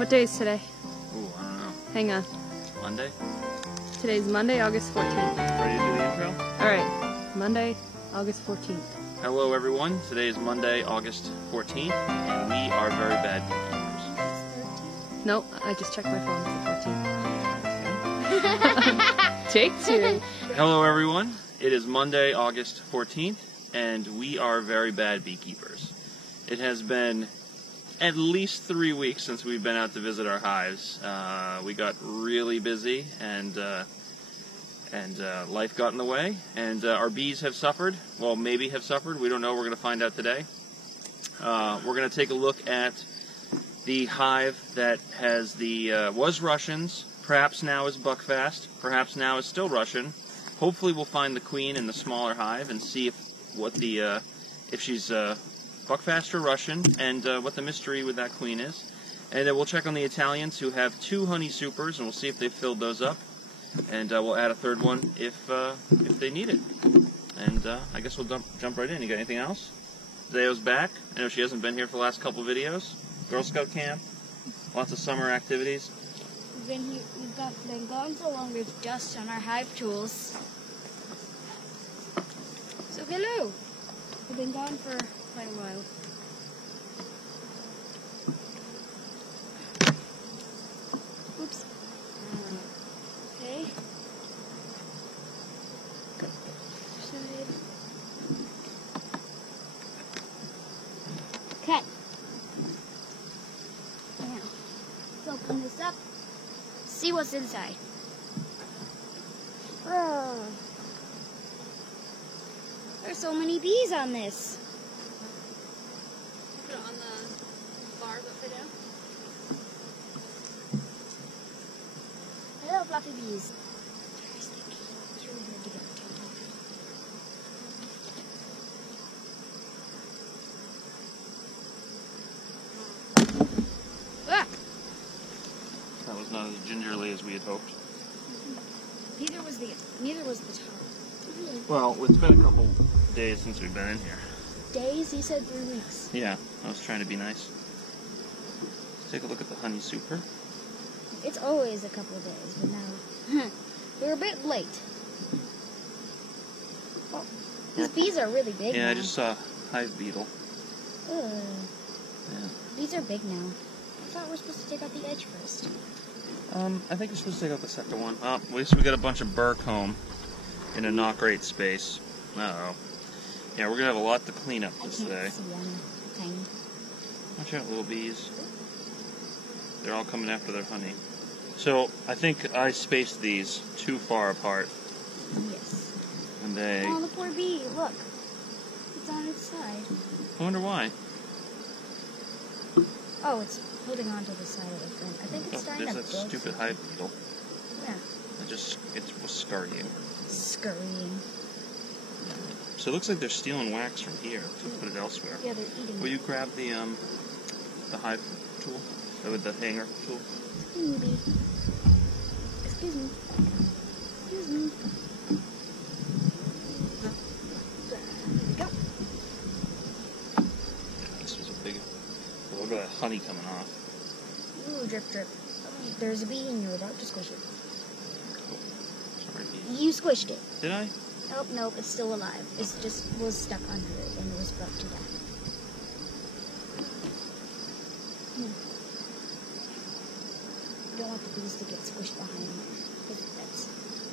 What day is today? Ooh, I don't know. Hang on. Monday? Today's Monday, August 14th. Ready to do the intro? Alright, Monday, August 14th. Hello everyone, today is Monday, August 14th, and we are very bad beekeepers. Nope, I just checked my phone. It's the 14th. Take two. Hello everyone, it is Monday, August 14th, and we are very bad beekeepers. It has been at least 3 weeks since we've been out to visit our hives. We got really busy, and life got in the way, and our bees have suffered. Well, maybe have suffered. We don't know. We're going to find out today. We're going to take a look at the hive that has was Russians, perhaps now is Buckfast, perhaps now is still Russian. Hopefully we'll find the queen in the smaller hive and see if she's Buckfast or Russian, and what the mystery with that queen is. And then we'll check on the Italians, who have 2 honey supers, and we'll see if they've filled those up. And we'll add a third one if they need it. And I guess we'll jump right in. You got anything else? Zayo's back. I know she hasn't been here for the last couple videos. Girl Scout camp, lots of summer activities. We've been gone so long with dust on our hive tools. So hello. We've been gone for quite a while. Oops. Okay. Okay. Now, let's open this up. See what's inside. Whoa. There's so many bees on this. Put it on the bars upside down. Hello, fluffy bees. Very sticky. It's really hard to get the top off. Ah! That was not as gingerly as we had hoped. Neither was the top. Well, it's been a couple days since we've been in here. Days? You said 3 weeks. Yeah, I was trying to be nice. Let's take a look at the honey super. It's always a couple of days, but now we're a bit late. Oh, these bees are really big now. Yeah, I just saw hive beetle. Ugh. Yeah. These are big now. I thought we were supposed to take out the edge first. I think you're supposed to take out the second one. Oh, at least we got a bunch of burr comb in a not great space. Uh-oh. Yeah, we're going to have a lot to clean up this day. I can't see them. Tiny. Watch out, little bees. They're all coming after their honey. So, I think I spaced these too far apart. Yes. And they... Oh, the poor bee. Look. It's on its side. I wonder why. Oh, it's holding on to the side of the front. I think it's trying to there's that build stupid something. hive beetle. Yeah. It was scurrying. Scurrying. So it looks like they're stealing wax from here to put it elsewhere. Yeah, they're eating Will you grab the hive tool? With the hanger tool? Maybe. Excuse me. Excuse me. There we go. This was a big... Look at that honey coming off. Ooh, drip, drip. There's a bee and you're about to squish it. Sorry, bee. You squished it. Did I? Nope, nope, it's still alive. It just was stuck under it and it was about to die. You don't want the bees to get squished behind there.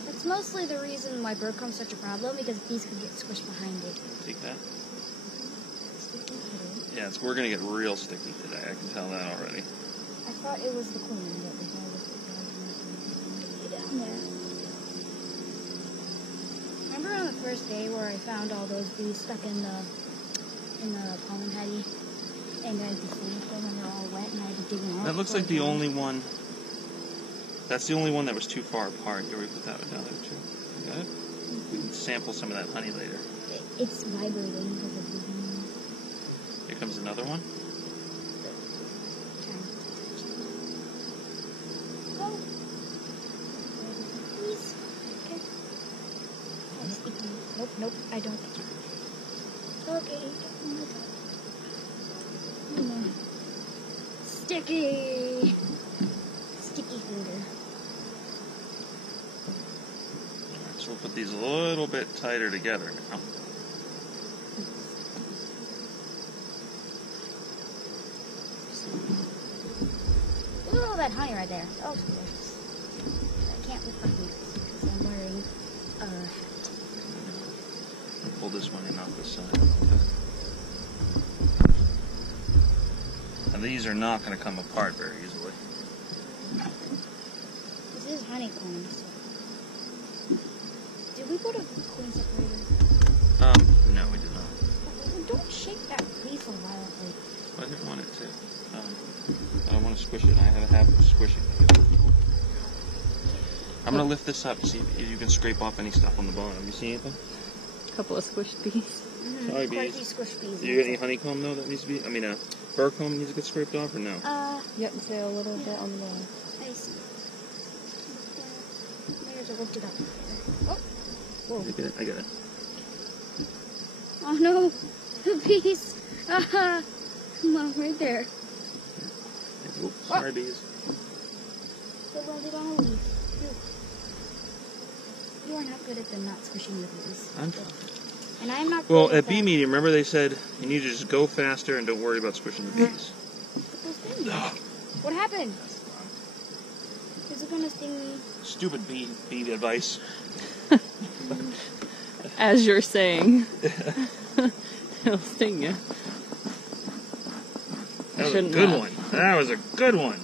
That's mostly the reason why burr comb's such a problem, because bees could get squished behind it. Take that. Yeah, we're going to get real sticky today. I can tell that already. I thought it was the queen that was down there. Remember on the first day where I found all those bees stuck in the pollen hive, and I had to finish them and they're all wet and I had to dig them out? That looks like the only one. That's the only one that was too far apart. Here, we put that one down there too. You got it? We can sample some of that honey later. It's vibrating because of the... Here comes another one. Go. Please. Okay. Oh, sticky. Nope, nope, I don't. Okay. Sticky. sticky finger. Alright, so we'll put these a little bit tighter together now. Look at all that honey right there. That looks delicious. I can't lift my fingers because I'm wearing a hat. I'll pull this one in off the side. And these are not going to come apart very easily. This is honeycomb. So. Did we put a queen separator? No, we did not. Don't shake that please so violently. I didn't want it to. I don't want to squish it. I have a habit of squishing it. I'm going to lift this up and see if you can scrape off any stuff on the bottom. You see anything? A couple of squished bees. Sorry, Quite a bees. few squish bees. Do you get any honeycomb though that needs to be? I mean, fur comb needs to get scraped off or no? Yep, so a little bit on the bottom. I see. There's a lift it up. Oh. Whoa. I get it. Oh no. The bees. Come on, right there. Oops, sorry, bees. They landed on a leaf. You are not good at them not squishing the bees. I'm fine. And I am not good Well, at at bee that. medium, remember they said you need to just go faster and don't worry about squishing the bees. What happened? Is it gonna sting me? Stupid bee advice. As you're saying. It'll sting you. That was a Shouldn't good have. one. That was a good one.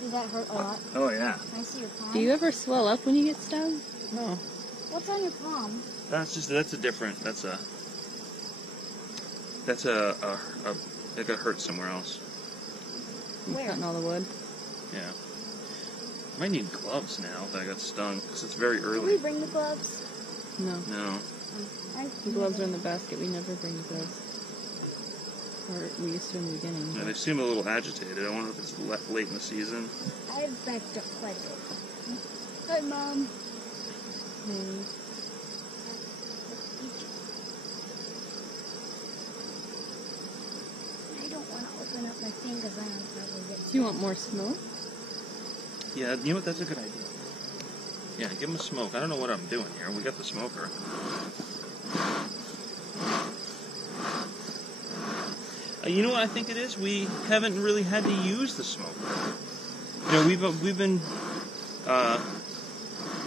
Did that hurt a lot? Oh yeah. Can I see your palm? Do you ever swell up when you get stung? No. What's on your palm? That's a different. That's it got hurt somewhere else. Where? Cutting all the wood. Yeah. I might need gloves now that I got stung because it's very Did we early. bring the gloves? No. No. The gloves are in the basket. We never bring the gloves. Or we used to in the beginning. Yeah, they seem a little agitated. I wonder if it's late in the season. I've backed up quite a bit. Hi, Mom. Hey. I don't want to open up my thing because I am probably get. Do you want more smoke? Yeah, you know what? That's a good idea. Yeah, give them a smoke. I don't know what I'm doing here. We got the smoker. You know what I think it is? We haven't really had to use the smoker. You know,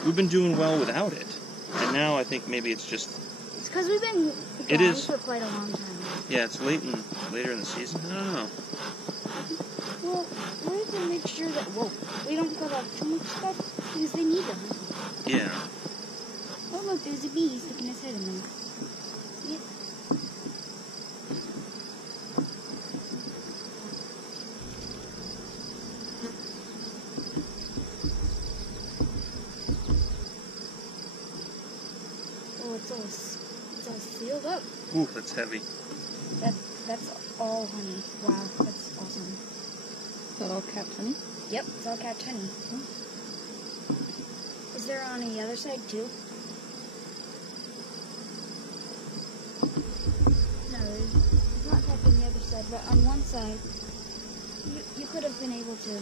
we've been doing well without it, and now I think maybe it's just. It's because we've been It gone is. for quite a long time. Yeah, it's later in the season. I don't know. Well, we have to make sure that we don't cut off too much stuff because they need them. Yeah. Oh look, there's a bee sticking his head in there. See it? Oh, it's all sealed up. Ooh, that's heavy. That's all honey. Wow, that's awesome. Is that all capped honey? Yep, it's all capped honey. Is there on the other side too? No, it's not capped on the other side, but on one side, you could have been able to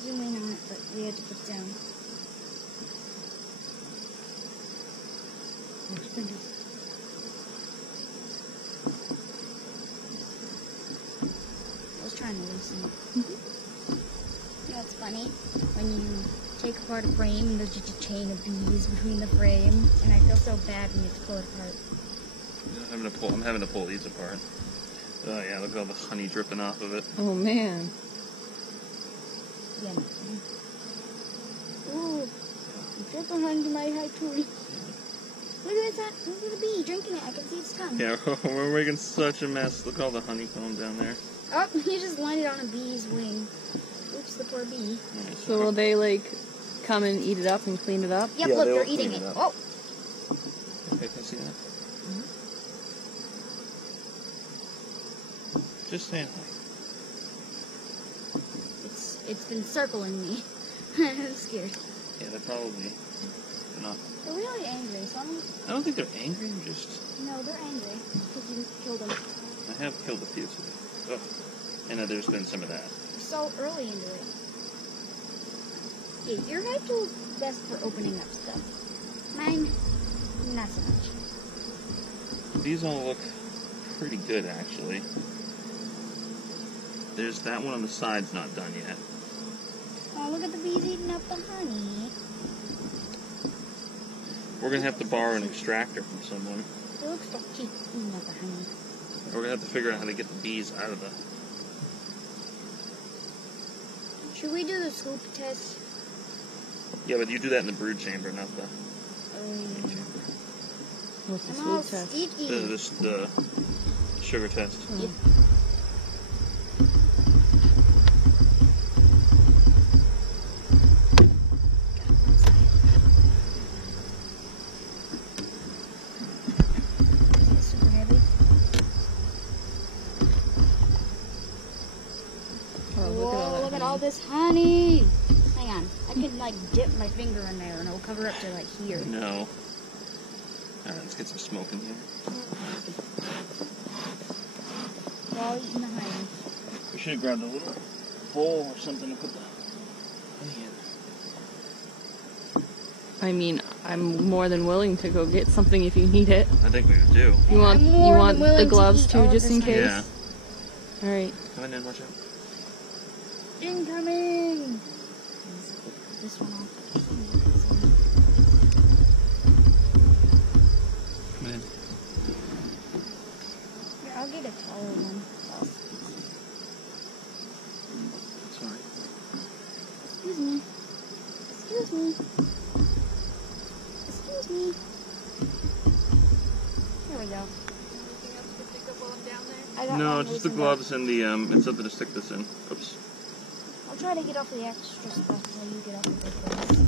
zoom in on it, but we had to put it down. I was trying to loosen it. You know, it's funny when you take apart a frame and there's just a chain of bees between the frame, and I feel so bad when you have to pull it apart. I'm having to pull these apart. Oh yeah, look at all the honey dripping off of it. Oh man. Yeah. Ooh, I'm dripping onto my high tree. Look at that! Look at the bee drinking it. I can see its tongue. Yeah, we're making such a mess. Look at all the honeycomb down there. Oh, you just landed on a bee's wing. Oops, the poor bee. So will they like come and eat it up and clean it up? Yep, Yeah, look, they'll they're eating clean it. it up. Oh, Okay, can I see that? Just saying hi. it's been circling me. I'm scared. Yeah, they're not. They're really angry, so I don't think they're angry. They're just. no, they're angry because you killed them. I have killed a few today. Oh, and there's been some of that. so early into it. Yeah, your guy tool's best for opening up stuff. Mine, not so much. These all look pretty good, actually. There's that one on the side's not done yet. Oh, look at the bees eating up the honey. We're gonna have to borrow an extractor from someone. It looks so cute eating up the honey. We're gonna have to figure out how to get the bees out of the... Should we do the scoop test? Yeah, but you do that in the brood chamber, not the... What's the I'm all sweet test? sticky. The sugar test. Yep. Is it super heavy? Oh, Whoa, look at all honey. this honey. Hang on. I can like dip my finger in there and it'll cover up to like here. No. Alright, let's get some smoke in here. We're all eating the honey. We should have grabbed a little bowl or something to put the honey in. I mean, I'm more than willing to go get something if you need it. I think we do. You want I'm more than willing the to gloves eat too, all just this in honey. case? Yeah. All right. Come on in, watch out. Incoming! This one off. Come in. Here, I'll get a taller one. Sorry. Excuse me. Excuse me. Excuse me. There we go. Anything else to pick up while I'm down there? I got No, one just the loosened gloves and the and something to stick this in. Oops. up. I'll try to get off the extra stuff while you get off the big ones.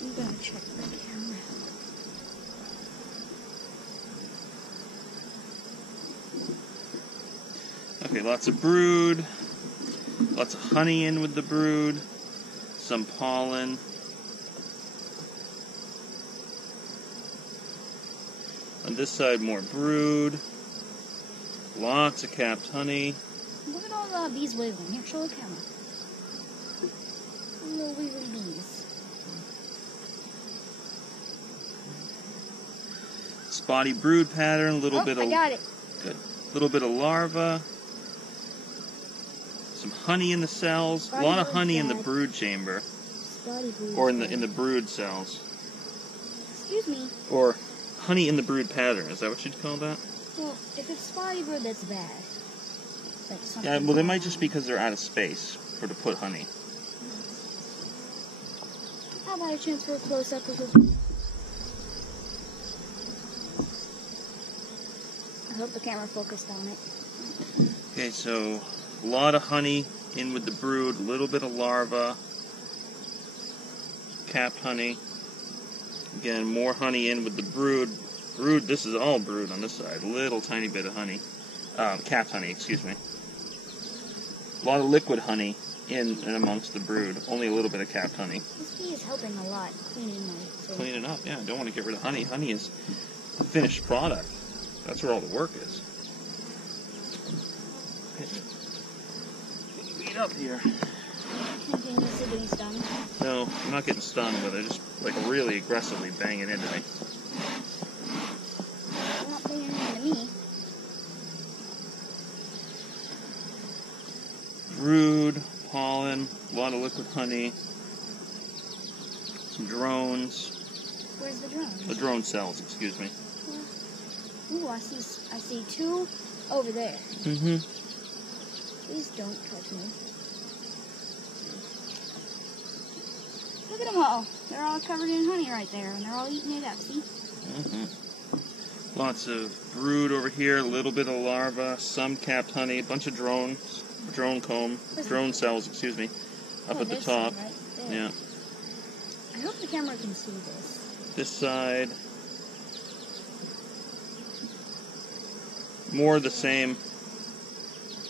I'm gonna check the camera. Okay, lots of brood. Lots of honey in with the brood. Some pollen. On this side, more brood. Lots of capped honey. Look at all the bees wiggling. Here, show the camera. Little wiggly bees. Spotty brood pattern. Little Oh, bit I of got it. good. Little bit of larva. Some honey in the cells. A lot of honey in the brood chamber, Spotty brood. or in the brood cells, Excuse me. or honey in the brood pattern. Is that what you'd call that? Well, if it's spotty brood, that's bad. Like something Yeah. Well, they might just because they're out of space for to put honey. How about a chance for a close up of this? I hope the camera focused on it. Okay, so a lot of honey in with the brood, a little bit of larva, capped honey. Again, more honey in with the brood. Brood, this is all brood on this side. Little tiny bit of honey. Capped honey, excuse me. A lot of liquid honey in and amongst the brood. Only a little bit of capped honey. This bee is helping a lot cleaning my food. Clean it up, yeah. Don't want to get rid of honey. Honey is a finished product. That's where all the work is. Beat up here. Continuously getting stung. No, I'm not getting stung, but they're just like really aggressively banging into me. They're not banging into me. Brood, pollen, a lot of liquid honey, some drones, Where's the drone? the drone cells, excuse me. Ooh, I see two over there. Mm-hmm. Please don't touch me. Look at them all. They're all covered in honey right there, and they're all eating it up. See? Mm-hmm. Lots of brood over here, a little bit of larva, some capped honey, a bunch of drone cells, excuse me, up at the there's top. some right there. Yeah. I hope the camera can see this. This side, more of the same,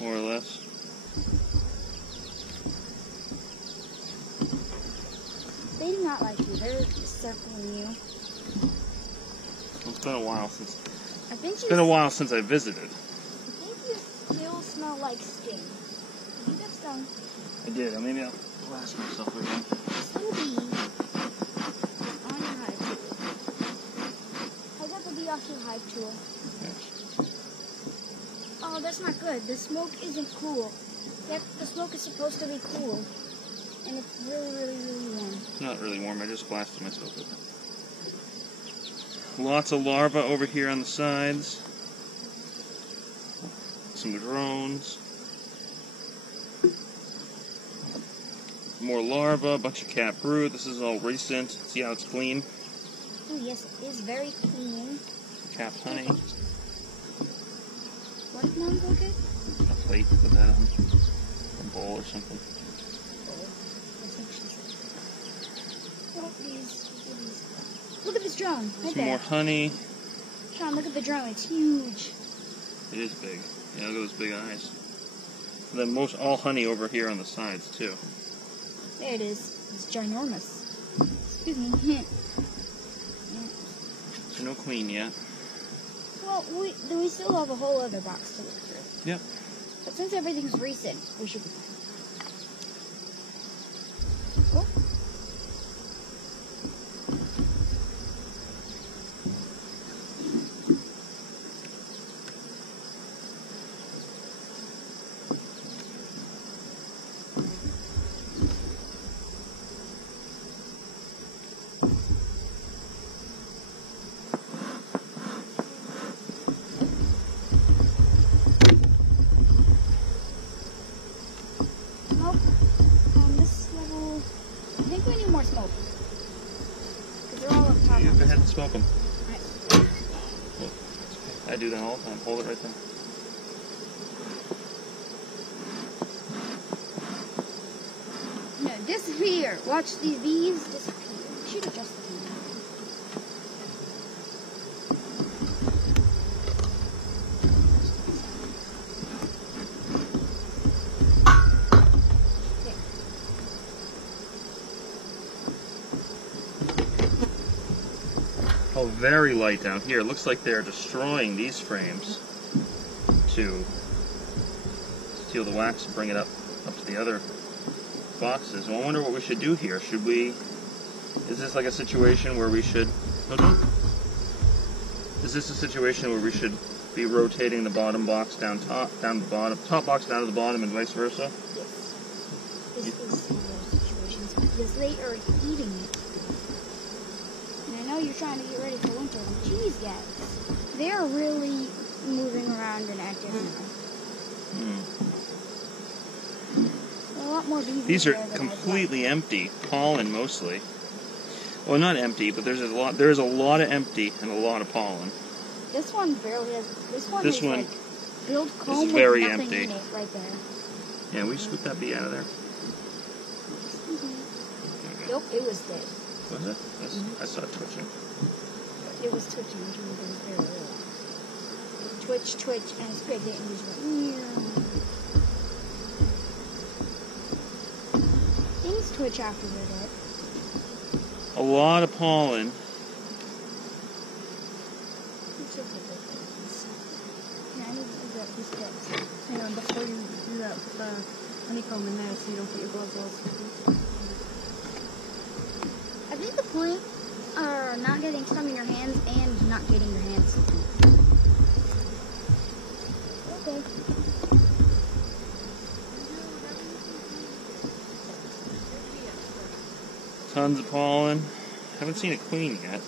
more or less. They do not like you. They're circling you. It's been a while since. I think It's been a while since I visited. I think you still smell like sting. You got stung. I did. Maybe I'll blast myself again. Still bee on your hive. I got the bee off your hive tool. Oh, that's not good. The smoke isn't cool. Yep, the smoke is supposed to be cool. And it's really, really, really warm. Not really warm. I just blasted myself with it. Lots of larvae over here on the sides. Some drones. More larvae, a bunch of cat brood. This is all recent. See how it's clean? Oh, yes, it is very clean. Cap honey. What did Mom go get? A plate, put that on. A bowl or something. Look at this drone, right Some there. more honey. Sean, look at the drone. It's huge. It is big. Yeah, look at those big eyes. And then all honey over here on the sides too. There it is. It's ginormous. Excuse me. So no queen yet. Well, we still have a whole other box to look through. Yep. But since everything's recent, we should be fine. Oh. Smoke. Because they're all up top. You go ahead and smoke them. Right. I do that all the time. Hold it right there. No, disappear. Watch these bees disappear. We should adjust the bees. Oh, very light down here. Looks like they're destroying these frames to steal the wax and bring it up to the other boxes. Well, I wonder what we should do here. Should we? Is this like a situation where we should? No, don't. Is this a situation where we should be rotating the bottom box down the bottom, top box down to the bottom, and vice versa? Yes. This is one of those situations because they are eating it. And I know you're trying to get ready for winter, but geez, guys, they are really moving around and active now. A lot more bees. These are completely empty, pollen mostly. Well, not empty, but there's a lot. There is a lot of empty and a lot of pollen. This one barely has. This one This is one like build comb is with very nothing empty. in it right there. Yeah, we scooped that bee out of there. Nope, it was dead. Was it? Yes, I saw it twitching. It was twitching, which means it was very little. Twitch, and it's big, and just went, meow. Things twitch after they're dead. A lot of pollen. It's okay, yeah, I need to figure out these tips. Hang on, before you do that, put the honeycomb in there so you don't get your gloves all sticky. I think the point are not getting some in your hands and not getting your hands sticky. Okay. Tons of pollen. Haven't seen a queen yet.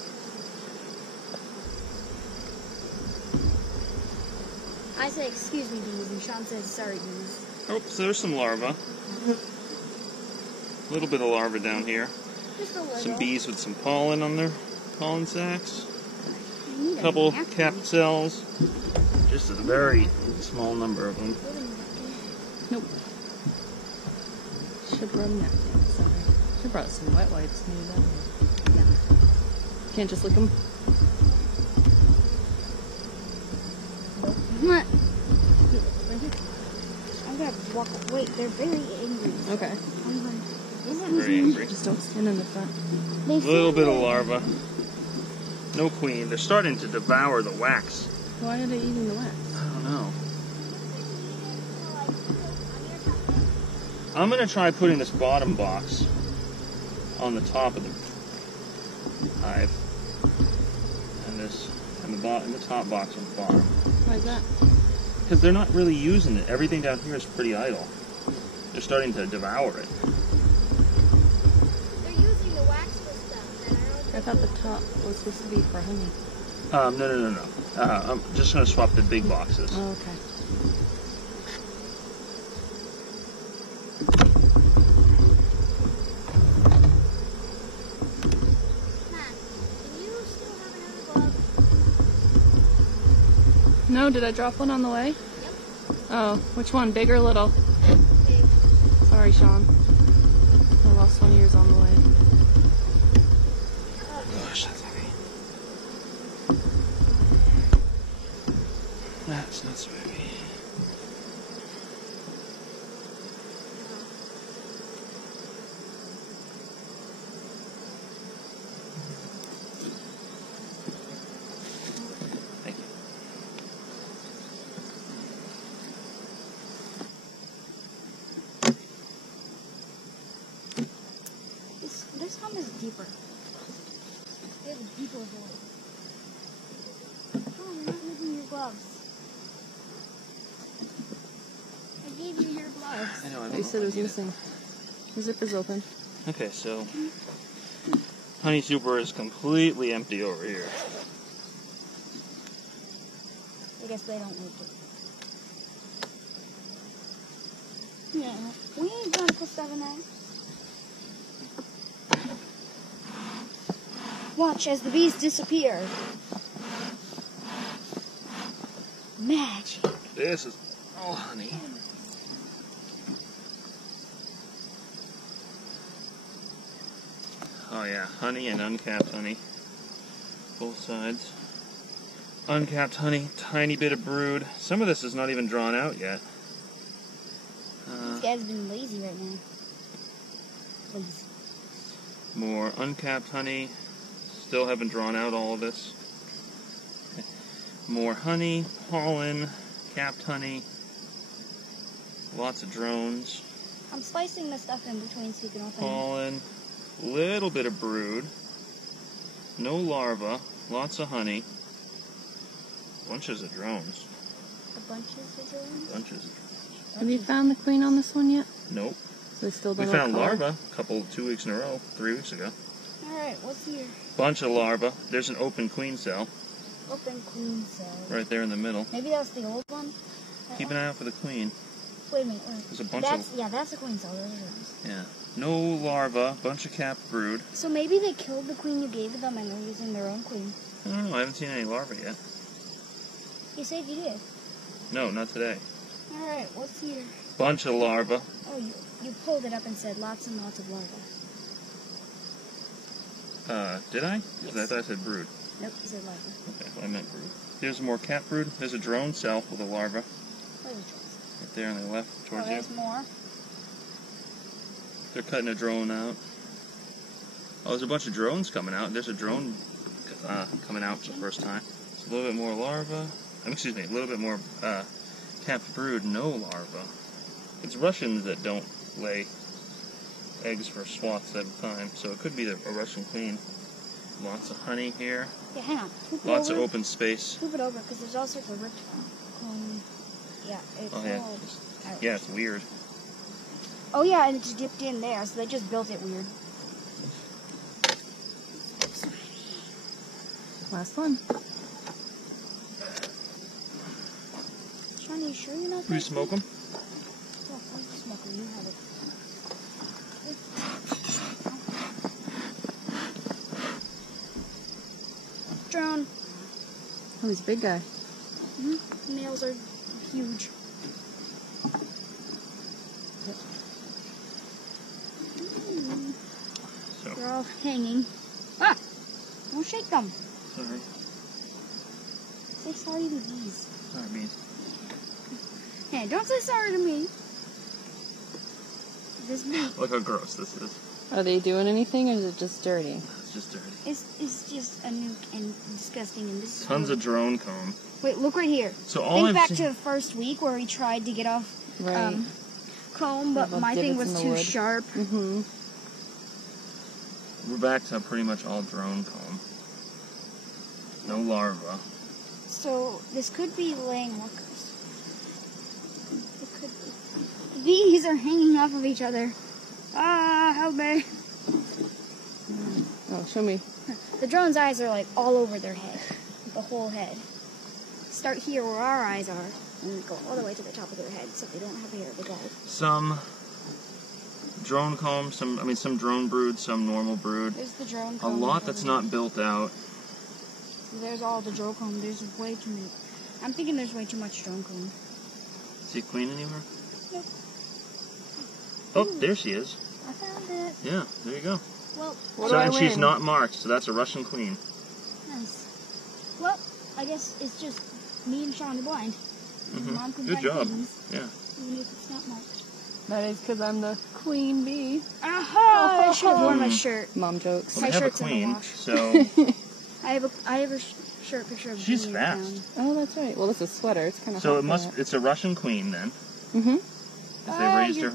I say, excuse me, bees, and Sean says, sorry, bees. Oh, so there's some larvae. A little bit of larvae down here. Just a little. Some bees with some pollen on their pollen sacs. I need A couple napkin. capped cells. Just a very small number of them. Nope. Should run that. Sorry. Should brought some wet wipes maybe that way. Yeah. Can't just lick them. What? I'm gonna walk. Wait, they're very angry. Okay. I'm going. I'm not very angry. Just don't stand in the front. A little bit of larva. No queen. They're starting to devour the wax. Why are they eating the wax? I don't know. I'm going to try putting this bottom box on the top of the hive. And the top box on the bottom. Why is that? Because they're not really using it. Everything down here is pretty idle. They're starting to devour it. They're using the wax for stuff. I thought the top was supposed to be for honey. No. I'm just going to swap the big boxes. Oh, okay. No, did I drop one on the way? Yep. Oh, which one? Big or little? Big. Sorry, Sean. I lost one of yours on the way. Gosh, that's heavy. That's not so heavy. Thank you. This hum is deeper. They have a deeper hole. Oh, you're not using your gloves. I gave you your gloves. I know, I You said it was missing. The zip is open. Okay, so Honey Super is completely empty over here. I guess they don't like it. Yeah, we ain't gonna put stuff in there. Watch as the bees disappear. Magic. This is all honey. Oh yeah, honey and uncapped honey. Both sides. Uncapped honey, tiny bit of brood. Some of this is not even drawn out yet. This guy's been lazy right now. Lazy. More uncapped honey. Still haven't drawn out all of this. Okay. More honey, pollen, capped honey. Lots of drones. I'm slicing the stuff in between so you can open it. Pollen. Little bit of brood. No larva. Lots of honey. Bunches of drones. The bunches of drones? Bunches of drones. Have you found the queen on this one yet? Nope. They still We don't know found color? larva 2 weeks in a row, 3 weeks ago. Alright, what's here? Bunch of larva. There's an open queen cell Open queen cell. right there in the middle. Maybe that's the old one? Keep an eye out for the queen. Wait a minute, wait. There's a bunch Yeah, that's a queen cell. Those are drones. Yeah. No larva. Bunch of capped brood. So maybe they killed the queen you gave them and they're using their own queen. I don't know. I haven't seen any larva yet. You said you did. No, not today. Alright, what's here? Bunch of larva. Oh, you pulled it up and said lots and lots of larvae. Did I? Yes. I thought I said brood. Nope, you said larvae. Okay, well, I meant brood. There's more capped brood. There's a drone cell with a larva. Where are the drones? Right there on the left Oh, towards you. there's more. They're cutting a drone out. Oh, there's a bunch of drones coming out. There's a drone coming out for the first time. It's a little bit more larva. Excuse me, a little bit more capped brood, no larva. It's Russians that don't lay eggs for swaths at a time, so it could be a Russian queen. Lots of honey here. Yeah, hang on. Poop it Lots over. of open space. Poop it over, because there's all sorts of ripped yeah, it's Oh yeah, all out. yeah, it's weird. Oh yeah, and it's dipped in there, so they just built it weird. Last one. Sean, are you sure you're not Can we smoke them? Yeah, I'll smoke them. You have it. Drone. Oh, he's a big guy. Males are huge. So, They're all hanging. Ah! Don't shake them. sorry. Say sorry to these. Sorry, bees. Hey, don't say sorry to me. this bee. Look how gross this is. Are they doing anything, or is it just dirty? It's just dirty. It's just a nuke and disgusting. And this is Tons of drone comb. Wait, look right here. So all Think I've back seen- to the first week where we tried to get off Right. comb, but Little my thing divots was in the too wood. sharp. Mm-hmm. We're back to pretty much all drone comb. No larva. So this could be laying workers. It could be. The bees are hanging off of each other. Ah, help me. Oh, show me. The drone's eyes are like all over their head. The whole head. Start here where our eyes are and go all the way to the top of their head so they don't have hair to guide. Some drone comb, some drone brood, some normal brood. There's the drone A comb. lot that's not built out. So there's all the drone comb. There's way too many. I'm thinking there's way too much drone comb. See a queen anywhere? Nope. Oh, there she is. I found it. Yeah, there you go. Well, What So, do I and she's win? not marked, so that's a Russian queen. nice. Well, I guess it's just me and Sean are blind. Mom can Good find job. queens, Yeah. even if it's not marked. That is because I'm the queen bee. Aha! I should have worn my shirt. Mom jokes. Well, My they have a shirt's in the queen, wash. so I have a shirt picture of She's me fast. down. Oh, that's right. Well, it's a sweater. It's kind of so it's a Russian queen then. Mm-hmm. If they raised her.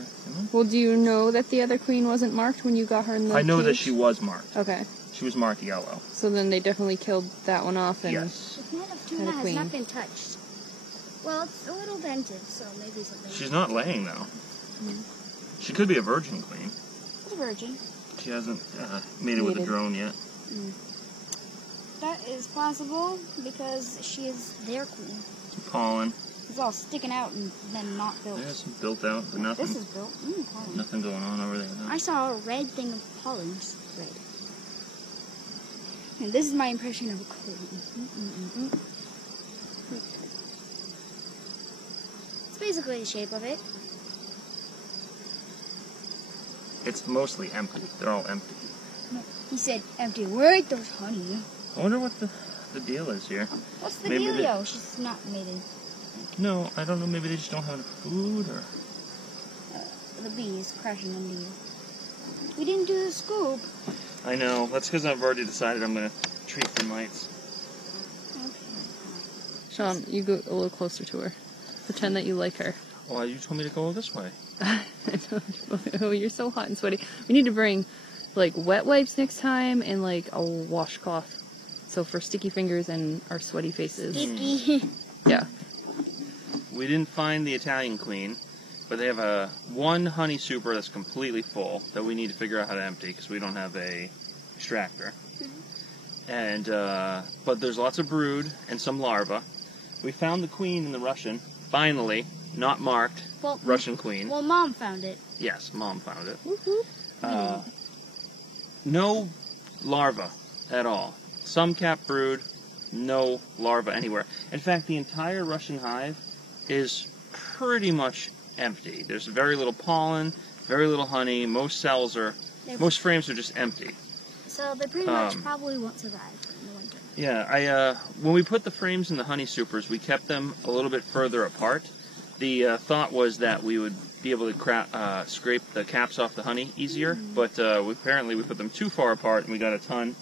Well, do you know that the other queen wasn't marked when you got her in the I know that cage? she was marked. Okay. She was marked yellow. So then they definitely killed that one off and... Yes. The plant of Had tuna a has queen. not been touched. Well, it's a little dented, so maybe something. She's not laying though. Mm. She could be a virgin queen. It's a virgin. She hasn't made it with a Mated. drone yet. That is possible because she is their queen. Some pollen. It's all sticking out and then not built. There's some built out, but nothing. This is built. Pollen. Nothing going on over there though. I saw a red thing of pollen. Just red. And this is my impression of a queen. It's basically the shape of it. It's mostly empty. They're all empty. He said, empty. Wait, there's honey. I wonder what the deal is here. What's the Maybe they- dealio? She's not mated. No, I don't know. Maybe they just don't have enough food, or The bee is crashing into you. We didn't do the scoop. I know. That's because I've already decided I'm gonna treat for mites. Okay. Sean, you go a little closer to her. Pretend that you like her. Well, you told me to go this way. Oh, you're so hot and sweaty. We need to bring, like, wet wipes next time and, like, a washcloth. So for sticky fingers and our sweaty faces. Sticky. Yeah. We didn't find the Italian queen, but they have one honey super that's completely full that we need to figure out how to empty because we don't have a extractor. And but there's lots of brood and some larvae. We found the queen in the Russian. Finally, not marked. Well, Russian queen. Well, Mom found it. Yes, Mom found it. Woohoo. No larva at all. Some cap brood, no larva anywhere. In fact, the entire Russian hive is pretty much empty. There's very little pollen, very little honey. Most cells are, most frames are just empty. So they pretty much probably won't survive in the winter. Yeah, when we put the frames in the honey supers, we kept them a little bit further apart. The thought was that we would be able to scrape the caps off the honey easier, but apparently we put them too far apart, and we got a ton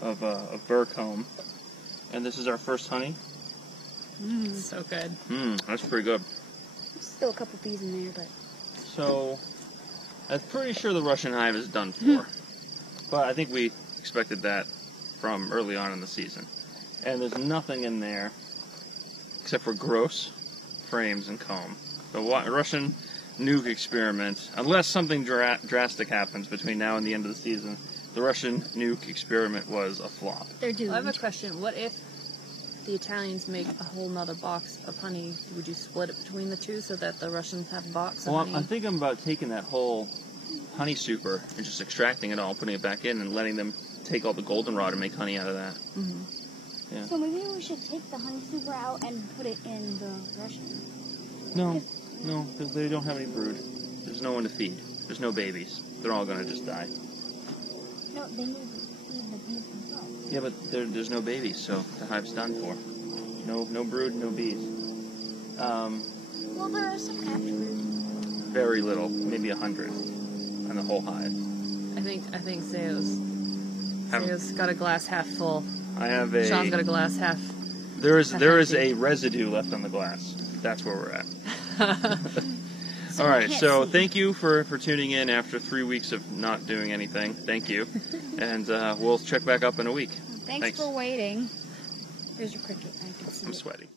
of burr comb. And this is our first honey. So good. That's pretty good. Still a couple bees in there, but So, I'm pretty sure the Russian hive is done for. But I think we expected that from early on in the season. And there's nothing in there except for gross frames and comb. The Russian nuke experiment, unless something drastic happens between now and the end of the season, the Russian nuke experiment was a flop. they're doomed. I have a question. What if the Italians make a whole nother box of honey? Would you split it between the two so that the Russians have a box of Well, honey? I'm thinking about taking that whole honey super and just extracting it all, putting it back in, and letting them take all the goldenrod and make honey out of that. Mm-hmm. So maybe we should take the honey super out and put it in the Russian. No, because they don't have any brood. There's no one to feed. There's no babies. They're all going to just die. No, they need to feed the bees themselves. Yeah, but there's no babies, so the hive's done for. No brood, no bees. Well, there are some captured. Very little, maybe 100. in the whole hive. I think Zeo's got a glass half full. I have Sean's got a glass half. There is empty. a residue left on the glass. That's where we're at. So All we right, can't so see. thank you for tuning in after 3 weeks of not doing anything. Thank you. And we'll check back up in a week. Thanks for waiting. There's your cricket. I can see I'm it. sweaty.